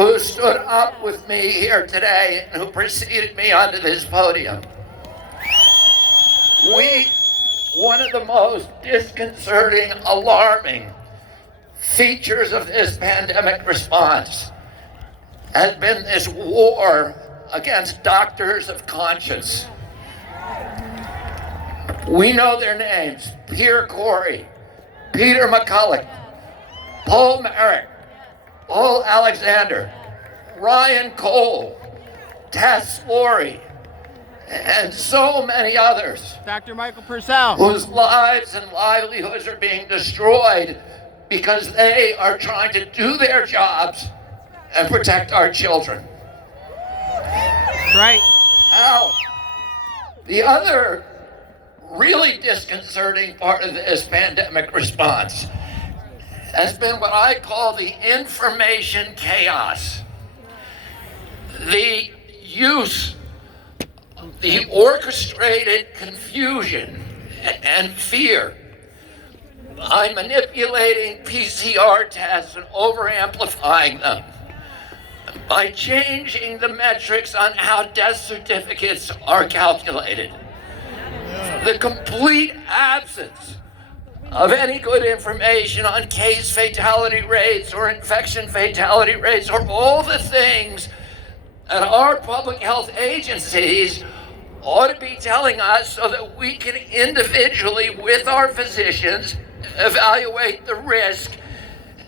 who stood up with me here today and who preceded me onto this podium. One of the most disconcerting, alarming features of this pandemic response has been this war against doctors of conscience. We know their names: Peter Corey, Peter McCulloch, Paul Merrick, Paul Alexander, Ryan Cole, Tess Laurie, and so many others. Dr. Michael Purcell. Whose lives and livelihoods are being destroyed because they are trying to do their jobs and protect our children. Right. Now, the other really disconcerting part of this pandemic response has been what I call the information chaos. The use, the orchestrated confusion and fear by manipulating PCR tests and over-amplifying them, by changing the metrics on how death certificates are calculated. The complete absence of any good information on case fatality rates or infection fatality rates or all the things that our public health agencies ought to be telling us so that we can individually, with our physicians, evaluate the risk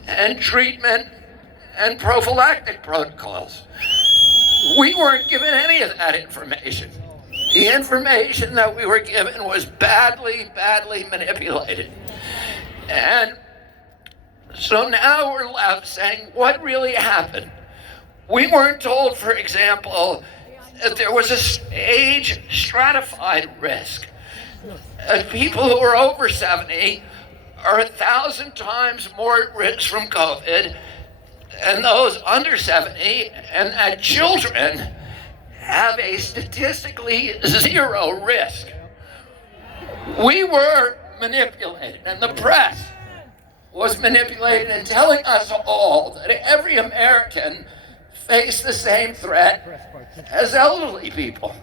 and treatment and prophylactic protocols. We weren't given any of that information. The information that we were given was badly manipulated. And so now we're left saying, what really happened? We weren't told, for example, that there was a stage stratified risk. People who are over 70 are 1,000 times more at risk from COVID than those under 70, and that children have a statistically zero risk. We were manipulated, and the press was manipulated in telling us all that every American faced the same threat as elderly people.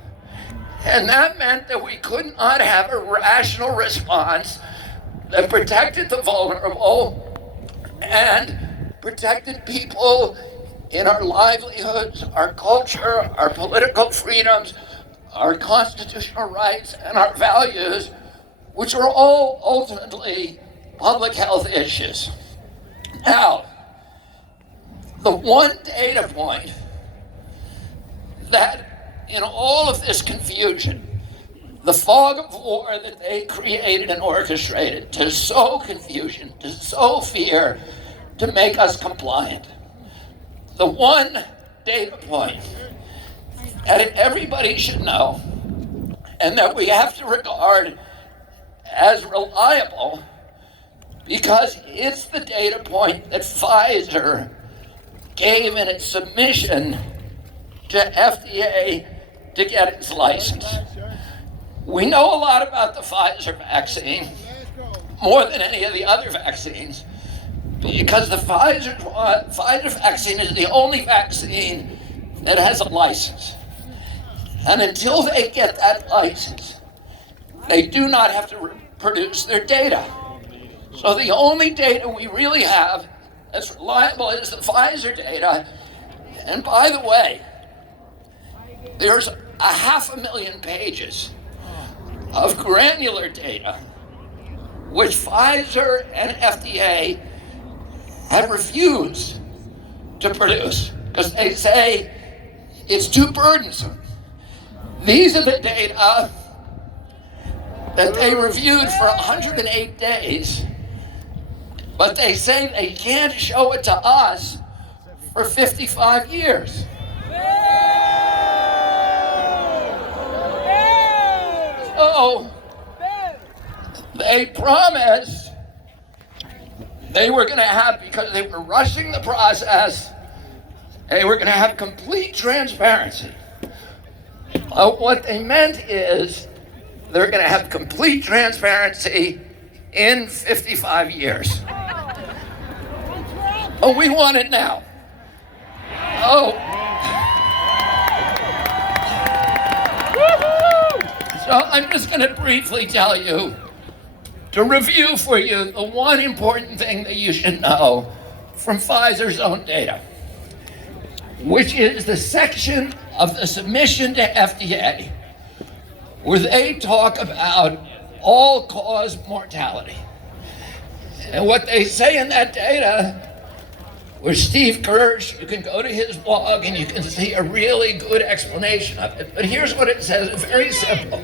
And that meant that we could not have a rational response that protected the vulnerable and protected people in our livelihoods, our culture, our political freedoms, our constitutional rights, and our values, which are all ultimately public health issues. Now, the one data point that in all of this confusion, the fog of war that they created and orchestrated to sow confusion, to sow fear, to make us compliant. The one data point that everybody should know and that we have to regard as reliable because it's the data point that Pfizer gave in its submission to FDA to get its license. We know a lot about the Pfizer vaccine, more than any of the other vaccines, because the Pfizer vaccine is the only vaccine that has a license. And until they get that license, they do not have to produce their data. So the only data we really have that's reliable is the Pfizer data. And by the way, there's 500,000 pages of granular data which Pfizer and FDA have refused to produce because they say it's too burdensome. These are the data that they reviewed for 108 days, but they say they can't show it to us for 55 years. So they promised they were going to have, because they were rushing the process, they were going to have complete transparency. What they meant is they're going to have complete transparency in 55 years. But we want it now. Oh. So I'm just going to briefly tell you, to review for you, the one important thing that you should know from Pfizer's own data, which is the section of the submission to FDA where they talk about all-cause mortality. And what they say in that data, where Steve Kirsch, you can go to his blog and you can see a really good explanation of it. But here's what it says, it's very simple.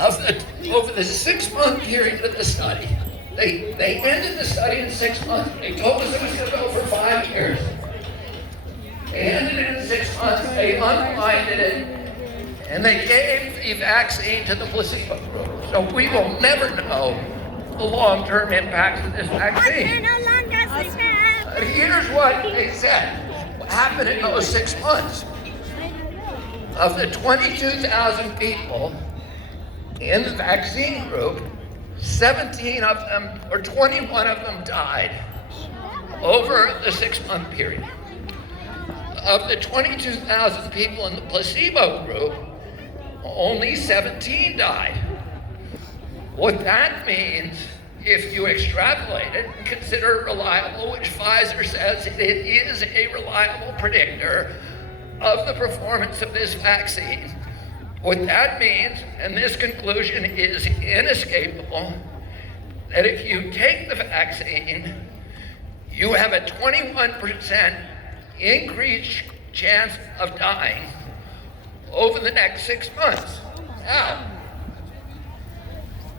Over the 6-month period of the study, they ended the study in 6 months. They told us it was going to go for 5 years. They ended it in 6 months, they unblinded it, and they gave the vaccine to the placebo group. So we will never know the long-term impacts of this vaccine. But here's what they said. What happened in those 6 months? Of the 22,000 people in the vaccine group, 17 of them, or 21 of them died over the 6-month period. Of the 22,000 people in the placebo group, only 17 died. What that means, if you extrapolate it and consider it reliable, which Pfizer says it is a reliable predictor of the performance of this vaccine, what that means, and this conclusion is inescapable, that if you take the vaccine, you have a 21% increased chance of dying over the next 6 months. Now,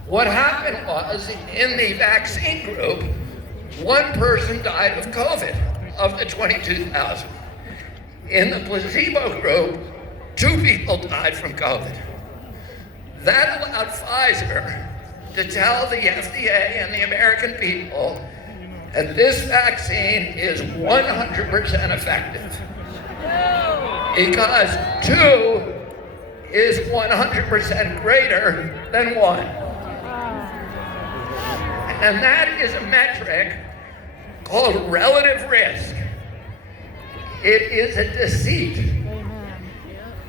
what happened was, in the vaccine group, 1 person died of COVID, of the 22,000. In the placebo group, 2 people died from COVID. That allowed Pfizer to tell the FDA and the American people that this vaccine is 100% effective. Because 2 is 100% greater than 1. And that is a metric called relative risk. It is a deceit.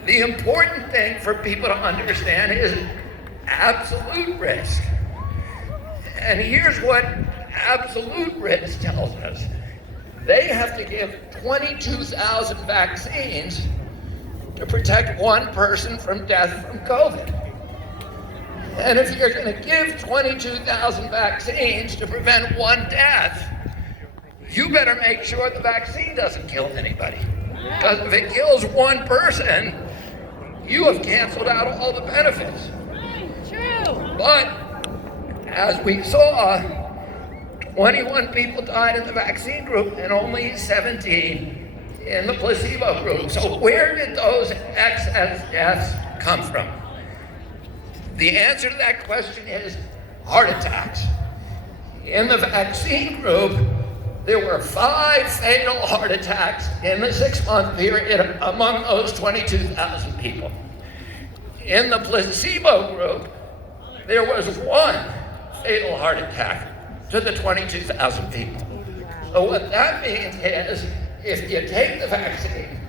The important thing for people to understand is absolute risk. And here's what absolute risk tells us. They have to give 22,000 vaccines to protect 1 person from death from COVID. And if you're going to give 22,000 vaccines to prevent 1 death, you better make sure the vaccine doesn't kill anybody. Because if it kills 1 person, you have canceled out all the benefits. True. But as we saw, 21 people died in the vaccine group and only 17 in the placebo group. So where did those excess deaths come from? The answer to that question is heart attacks. In the vaccine group, there were 5 fatal heart attacks in the 6-month period among those 22,000 people. In the placebo group, there was 1 fatal heart attack to the 22,000 people. So what that means is, if you take the vaccine,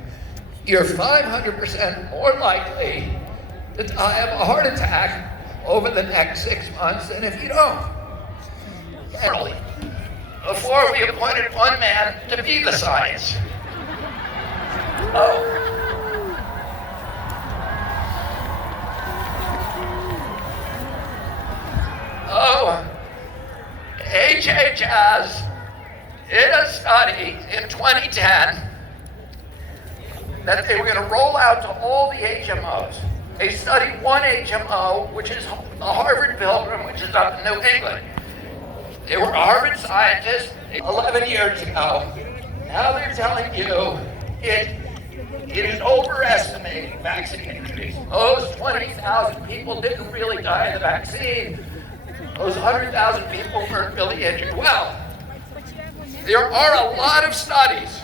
you're 500% more likely to die of a heart attack over the next 6 months than if you don't. Before we appointed 1 man to be the science. HHS did a study in 2010 that they were going to roll out to all the HMOs. They studied 1 HMO, which is the Harvard Pilgrim, which is up in New England. They were Harvard scientists 11 years ago. Now they're telling you it is overestimating vaccine increase. Those 20,000 people didn't really die of the vaccine. Those 100,000 people weren't really injured. Well, there are a lot of studies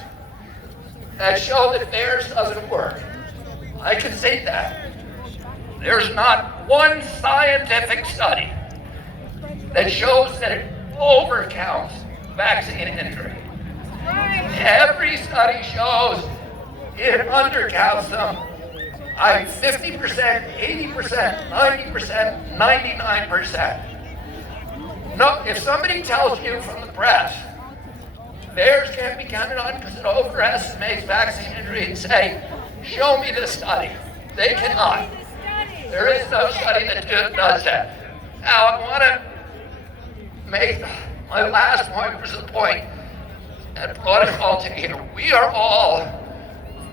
that show that theirs doesn't work. I can say that. There's not 1 scientific study that shows that it overcounts vaccine injury. Every Every study shows it undercounts them. I'm 50%, 80%, 90%, 99%. No, if somebody tells you from the press, theirs can't be counted on because it overestimates vaccine injury, say, show me the study. They cannot. There is no study that does that. Now, I want to make my last point, which is the point that brought us all together. We are all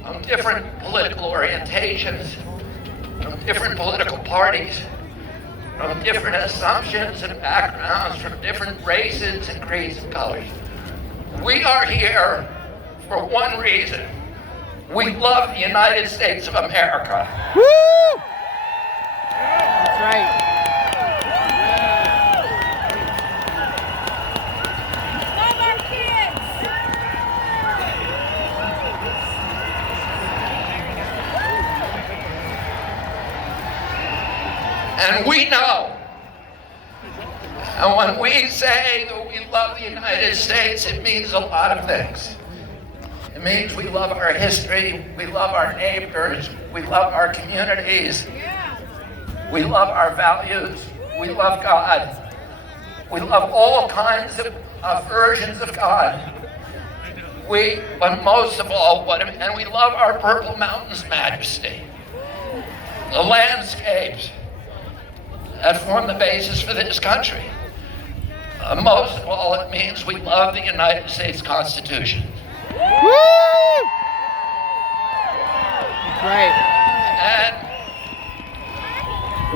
from different political orientations, from different political parties, from different assumptions and backgrounds, from different races and creeds and colors. We are here for one reason. We love the United States of America. Woo! That's right. Love our kids. And we know. And when we say that we love the United States, it means a lot of things. It means we love our history, we love our neighbors, we love our communities, we love our values, we love God. We love all kinds of versions of God. But most of all, and we love our Purple Mountains majesty. The landscapes that form the basis for this country. Most of all, it means we love the United States Constitution. Woo! Right. And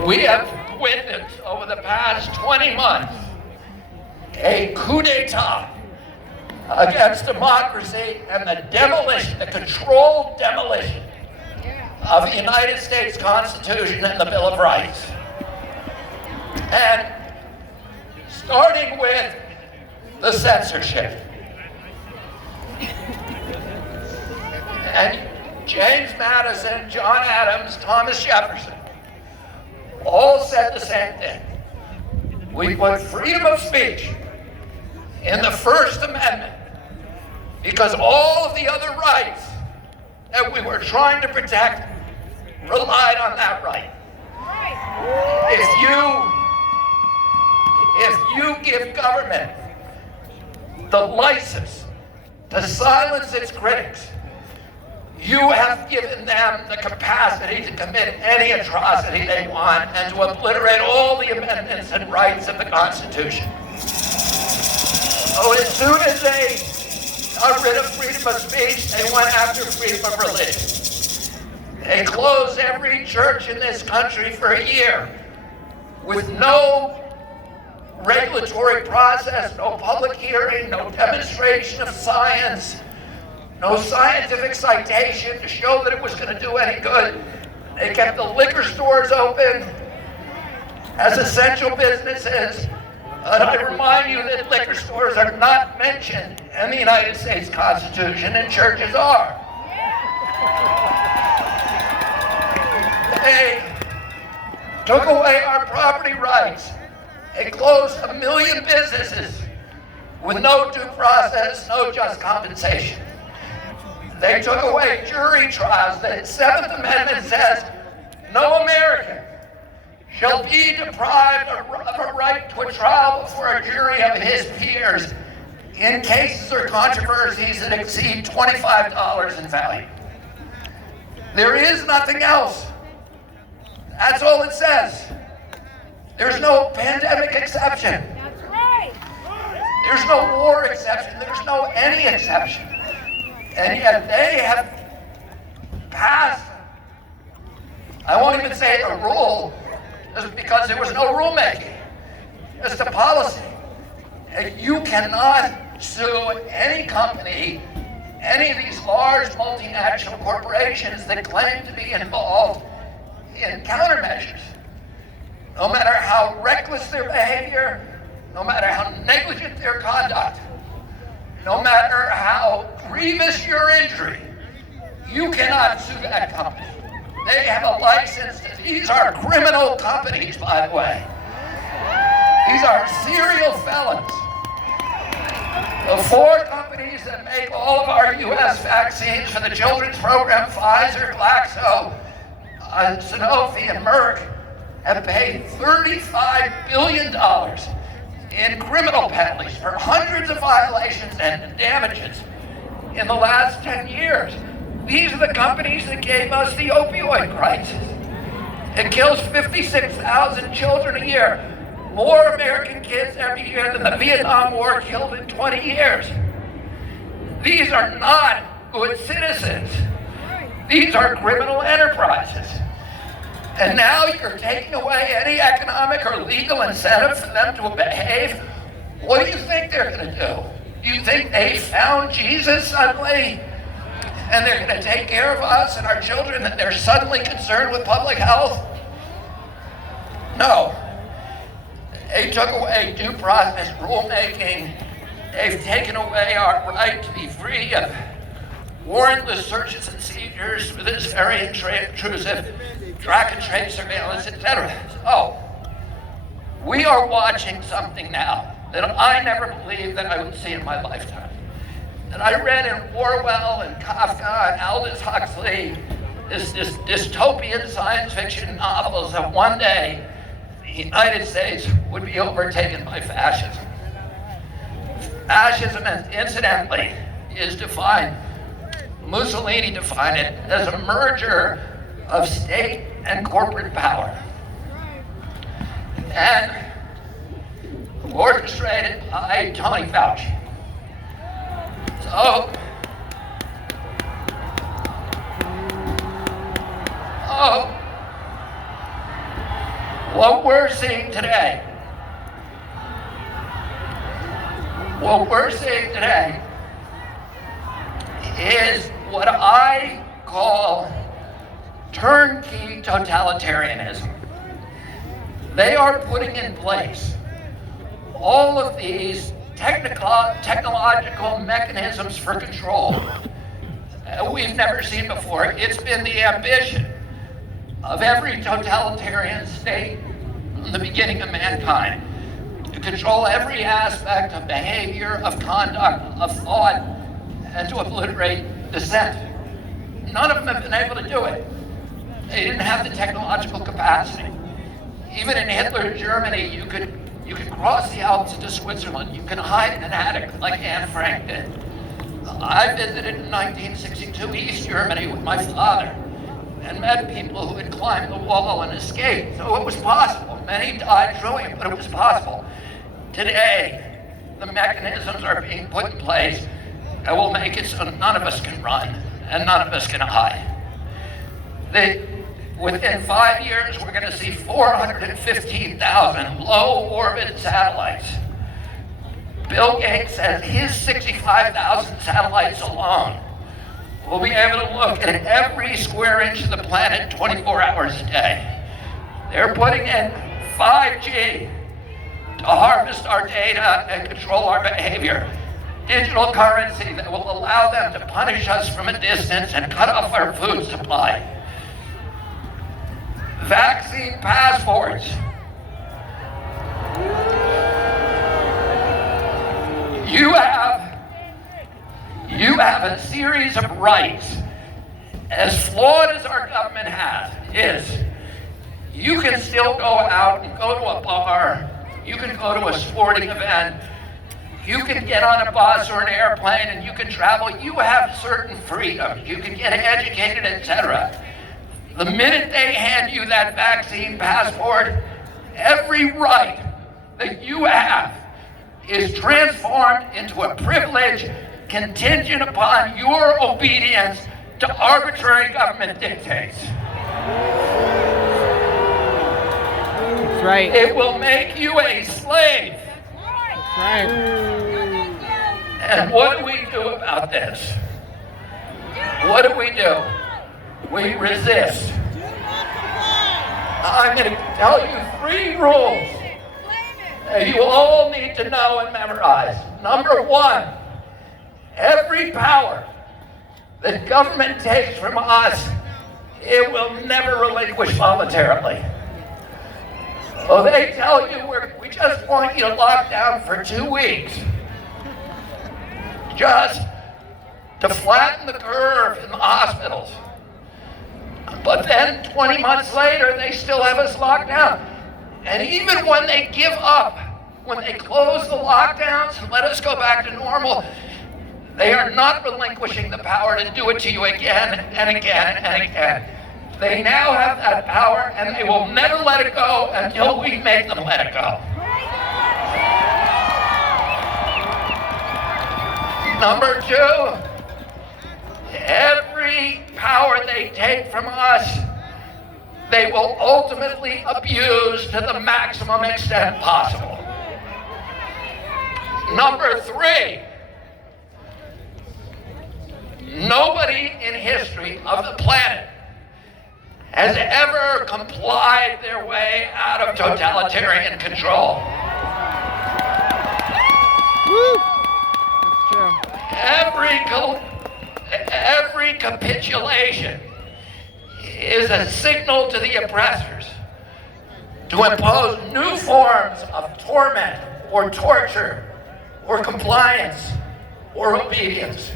we have witnessed over the past 20 months a coup d'etat against democracy and the demolition, the controlled demolition of the United States Constitution and the Bill of Rights. And starting with the censorship. And James Madison, John Adams, Thomas Jefferson all said the same thing. We put freedom of speech in the First Amendment because all of the other rights that we were trying to protect relied on that right. If you give government the license to silence its critics, you have given them the capacity to commit any atrocity they want and to obliterate all the amendments and rights of the Constitution. So as soon as they got rid of freedom of speech, they went after freedom of religion. They closed every church in this country for a year with no regulatory process, no public hearing, no demonstration of science, no scientific citation to show that it was going to do any good. They kept the liquor stores open as essential businesses. And I remind you that liquor stores are not mentioned in the United States Constitution, and churches are. They took away our property rights. They closed 1 million businesses with no due process, no just compensation. They took away jury trials. The Seventh Amendment says no American shall be deprived of a right to a trial before a jury of his peers in cases or controversies that exceed $25 in value. There is nothing else. That's all it says. There's no pandemic exception. That's right. There's no war exception. There's no any exception. And yet they have passed, I won't even say a rule, just because there was no rulemaking. It's a policy. And you cannot sue any company, any of these large multinational corporations that claim to be involved in countermeasures. No matter how reckless their behavior, no matter how negligent their conduct, no matter how grievous your injury, you cannot sue that company. They have a license. These are criminal companies, by the way. These are serial felons. The four companies that make all of our U.S. vaccines for the children's program, Pfizer, Glaxo, Sanofi, and Merck, have paid $35 billion in criminal penalties for hundreds of violations and damages in the last 10 years. These are the companies that gave us the opioid crisis. It kills 56,000 children a year. More American kids every year than the Vietnam War killed in 20 years. These are not good citizens. These are criminal enterprises. And now you're taking away any economic or legal incentive for them to behave. What do you think they're going to do? Do you think they found Jesus suddenly and they're going to take care of us and our children, that they're suddenly concerned with public health? No. They took away due process rulemaking. They've taken away our right to be free of warrantless searches and seizures for this very intrusive track and trace surveillance, etc. So, we are watching something now that I never believed that I would see in my lifetime. That I read in Orwell and Kafka and Aldous Huxley, this dystopian science fiction novels that one day the United States would be overtaken by fascism. Fascism, incidentally, is defined, Mussolini defined it as a merger of state and corporate power. And orchestrated by Tony Fauci. So, what we're seeing today, is what I call turnkey totalitarianism. They are putting in place all of these technological mechanisms for control we've never seen before. It's been the ambition of every totalitarian state from the beginning of mankind to control every aspect of behavior, of conduct, of thought, and to obliterate dissent. None of them have been able to do it. They didn't have the technological capacity. Even in Hitler's Germany, you could cross the Alps into Switzerland. You can hide in an attic like Anne Frank did. I visited in 1962 East Germany with my father and met people who had climbed the wall and escaped. So it was possible. Many died doing it, but it was possible. Today, the mechanisms are being put in place that will make it so none of us can run and none of us can hide. Within 5 years, we're going to see 415,000 low-orbit satellites. Bill Gates says his 65,000 satellites alone will be able to look at every square inch of the planet 24 hours a day. They're putting in 5G to harvest our data and control our behavior. Digital currency that will allow them to punish us from a distance and cut off our food supply. Vaccine passports. You have a series of rights, as flawed as our government is. You can still go out and go to a bar, you can go to a sporting event, you can get on a bus or an airplane and you can travel. You have certain freedoms. You can get educated, etc. The minute they hand you that vaccine passport, every right that you have is transformed into a privilege contingent upon your obedience to arbitrary government dictates. That's right. It will make you a slave. That's right. And what do we do about this? What do? We resist. I'm going to tell you 3 rules that you all need to know and memorize. Number 1, every power that government takes from us, it will never relinquish voluntarily. So they tell you, we just want you to lock down for 2 weeks. just to flatten the curve in the hospitals. But then 20 months later, they still have us locked down. And even when they give up, when they close the lockdowns and let us go back to normal, they are not relinquishing the power to do it to you again and again and again. They now have that power, and they will never let it go until we make them let it go. Number two, every power they take from us, they will ultimately abuse to the maximum extent possible. Number three, nobody in history of the planet has ever complied their way out of totalitarian control. Woo! That's true. Every capitulation is a signal to the oppressors to impose new forms of torment or torture or compliance or obedience.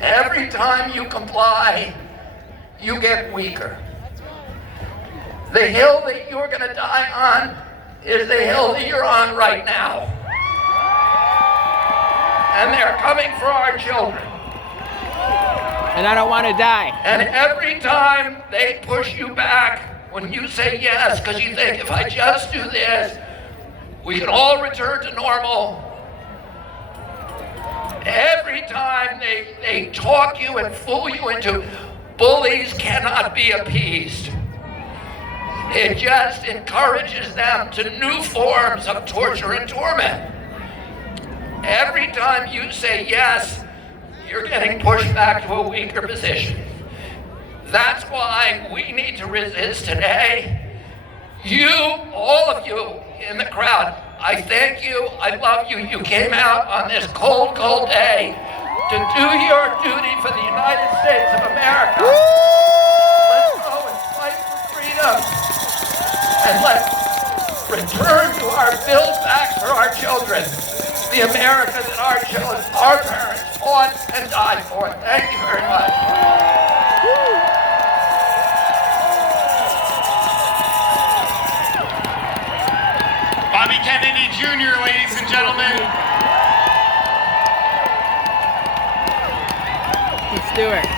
Every time you comply, you get weaker. The hill that you're going to die on is the hill that you're on right now. And they're coming for our children. And I don't want to die. And every time they push you back, when you say yes, because you think, if I just do this, we can all return to normal. Every time they talk you and fool you into bullies cannot be appeased. It just encourages them to new forms of torture and torment. Every time you say yes, you're getting pushed back to a weaker position. That's why we need to resist today. You, all of you in the crowd, I thank you, I love you. You came out on this cold, cold day to do your duty for the United States of America. Let's go and fight for freedom. And let's return to our build back for our children. The America that our children, our parents fought and died for. Thank you very much. Bobby Kennedy Jr., ladies and gentlemen. Let's do it.